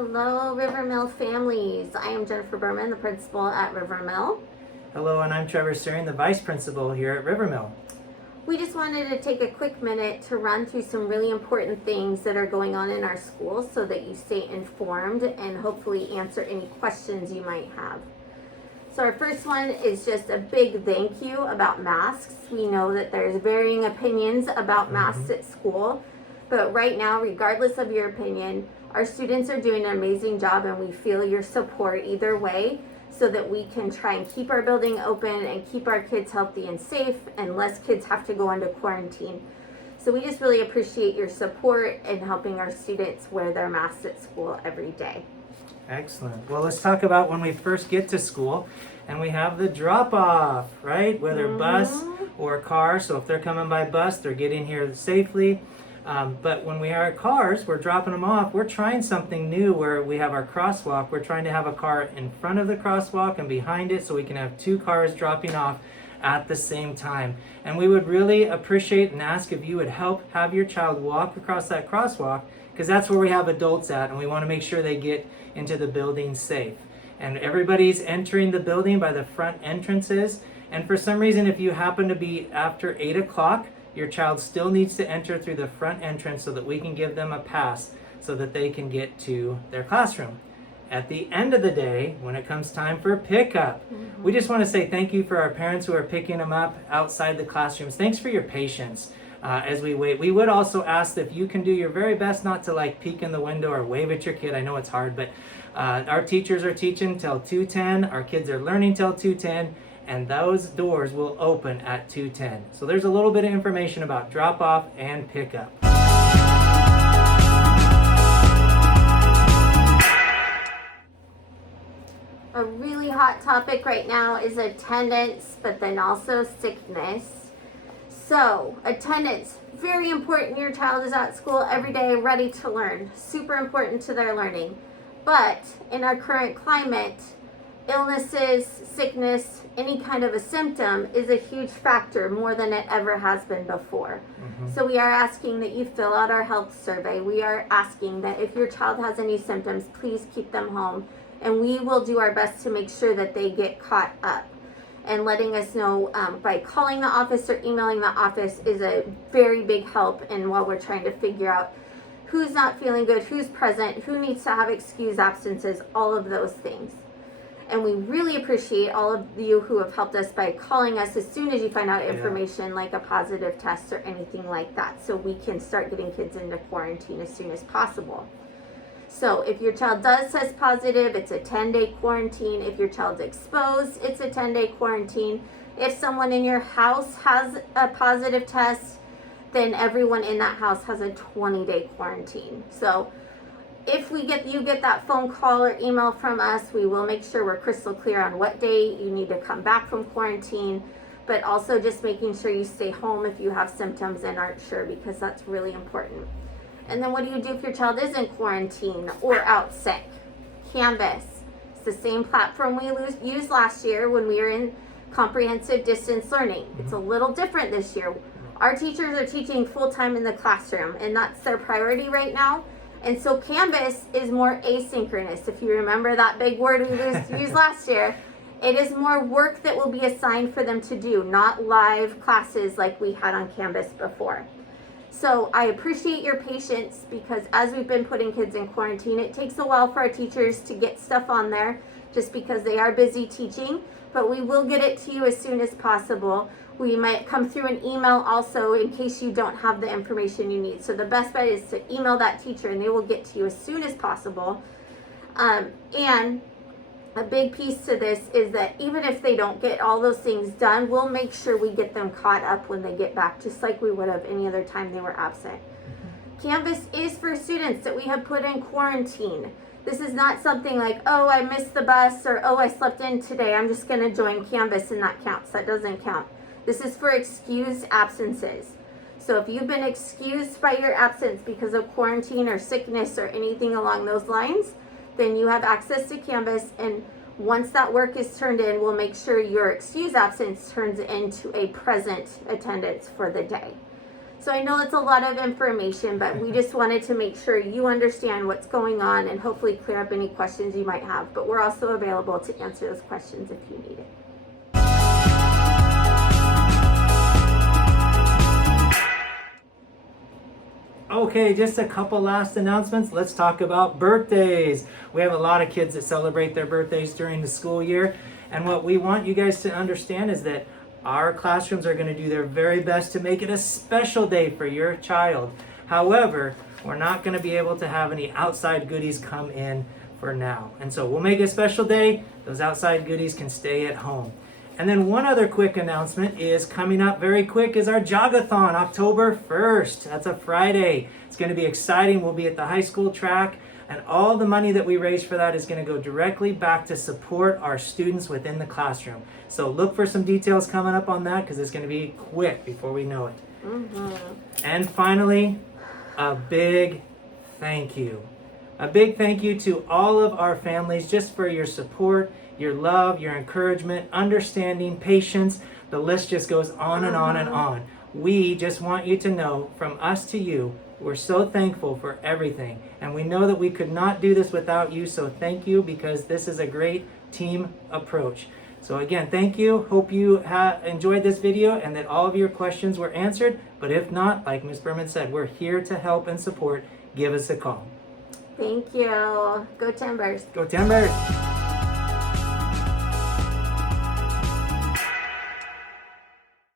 Hello, Rivermill families. I am Jennifer Berman, the principal at Rivermill. Hello, and I'm Trevor Steering, the vice principal here at Rivermill. We just wanted to take a quick minute to run through some really important things that are going on in our schools so that you stay informed and hopefully answer any questions you might have. So our first one is just a big thank you about masks. We know that there's varying opinions about masks at school, but right now, regardless of your opinion, our students are doing an amazing job and we feel your support either way so that we can try and keep our building open and keep our kids healthy and safe and less kids have to go into quarantine. So we just really appreciate your support in helping our students wear their masks at school every day. Excellent. Well, let's talk about when we first get to school and we have the drop-off, right? Whether bus or car. So if they're coming by bus, they're getting here safely. But when we are cars, we're dropping them off. We're trying something new where we have our crosswalk. We're trying to have a car in front of the crosswalk and behind it so we can have two cars dropping off at the same time. And we would really appreciate and ask if you would help have your child walk across that crosswalk, because that's where we have adults at and we want to make sure they get into the building safe. And everybody's entering the building by the front entrances. And for some reason, if you happen to be after 8 o'clock, your child still needs to enter through the front entrance so that we can give them a pass so that they can get to their classroom. At the end of the day, when it comes time for pickup, we just want to say thank you for our parents who are picking them up outside the classrooms. Thanks for your patience as we wait. We would also ask if you can do your very best not to peek in the window or wave at your kid. I know it's hard, but our teachers are teaching till 2:10. Our kids are learning till 2:10. And those doors will open at 2:10. So there's a little bit of information about drop-off and pickup. A really hot topic right now is attendance, but then also sickness. So attendance, very important. Your child is at school every day, ready to learn. Super important to their learning. But in our current climate, illnesses, sickness, any kind of a symptom is a huge factor, more than it ever has been before. So we are asking that you fill out our health survey. We are asking that if your child has any symptoms, please keep them home. And we will do our best to make sure that they get caught up. And letting us know by calling the office or emailing the office is a very big help in while we're trying to figure out who's not feeling good, who's present, who needs to have excused absences, all of those things. And we really appreciate all of you who have helped us by calling us as soon as you find out information like a positive test or anything like that, so we can start getting kids into quarantine as soon as possible. So if your child does test positive, it's a 10-day quarantine. If your child's exposed, it's a 10-day quarantine. If someone in your house has a positive test, then everyone in that house has a 20-day quarantine. So if you get that phone call or email from us, we will make sure we're crystal clear on what day you need to come back from quarantine, but also just making sure you stay home if you have symptoms and aren't sure, because that's really important. And then what do you do if your child is in quarantine or out sick? Canvas. It's the same platform we used last year when we were in comprehensive distance learning. It's a little different this year. Our teachers are teaching full-time in the classroom, and that's their priority right now. And so Canvas is more asynchronous. If you remember that big word we used last year, it is more work that will be assigned for them to do, not live classes like we had on Canvas before. So I appreciate your patience, because as we've been putting kids in quarantine, it takes a while for our teachers to get stuff on there just because they are busy teaching, but we will get it to you as soon as possible. We might come through an email also in case you don't have the information you need. So the best bet is to email that teacher and they will get to you as soon as possible. And a big piece to this is that even if they don't get all those things done, we'll make sure we get them caught up when they get back, just like we would have any other time they were absent. Canvas is for students that we have put in quarantine. This is not something like, oh, I missed the bus, or oh, I slept in today, I'm just going to join Canvas and that counts. That doesn't count. This is for excused absences. So if you've been excused by your absence because of quarantine or sickness or anything along those lines, then you have access to Canvas, and once that work is turned in, we'll make sure your excused absence turns into a present attendance for the day. So I know it's a lot of information, but we just wanted to make sure you understand what's going on and hopefully clear up any questions you might have. But we're also available to answer those questions if you need it. Okay, just a couple last announcements. Let's talk about birthdays. We have a lot of kids that celebrate their birthdays during the school year. And what we want you guys to understand is that our classrooms are going to do their very best to make it a special day for your child. However, we're not going to be able to have any outside goodies come in for now. And so we'll make it a special day. Those outside goodies can stay at home. And then one other quick announcement is coming up very quick is our Jog-A-Thon October 1st. That's a Friday. It's going to be exciting. We'll be at the high school track, and all the money that we raise for that is going to go directly back to support our students within the classroom. So look for some details coming up on that because it's going to be quick before we know it. And finally, a big thank you. A big thank you to all of our families just for your support, your love, your encouragement, understanding, patience. The list just goes on and on and on. We just want you to know, from us to you, we're so thankful for everything. And we know that we could not do this without you, so thank you because this is a great team approach. So again, thank you. Hope you enjoyed this video and that all of your questions were answered. But if not, like Ms. Berman said, we're here to help and support. Give us a call. Thank you. Go Timbers. Go Timbers.